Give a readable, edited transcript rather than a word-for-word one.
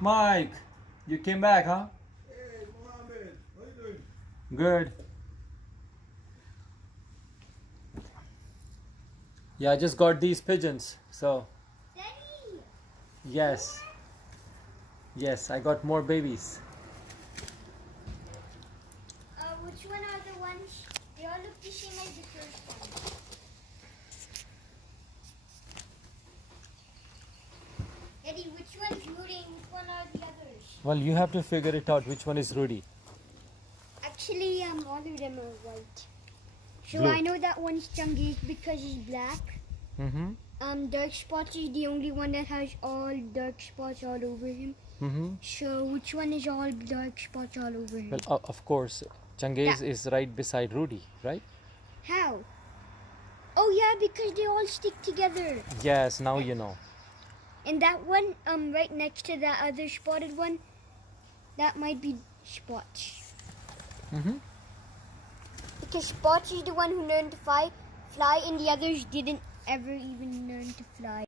Mike, you came back, huh? Hey, Mohammed, how you doing? Good. Yeah, I just got these pigeons. So, Daddy! yes. Yes, I got more babies. Which one are the ones? They all look the same as the first one. Daddy, which one's Rudy and which one are the others? Well, you have to figure it out which one is Rudy. Actually, all of them are white. So Blue. I know that one's Chungies because he's black. Mm-hmm. Dark Spots is the only one that has all dark spots all over him. Mm-hmm. So which one is all dark spots all over him? Well, of course, Changiz is right beside Rudy, right? How? Oh yeah, because they all stick together. Yes, now you know. And that one, right next to that other spotted one, that might be Spots. Mm-hmm. Because Spots is the one who learned to fly, and the others didn't ever even learn to fly.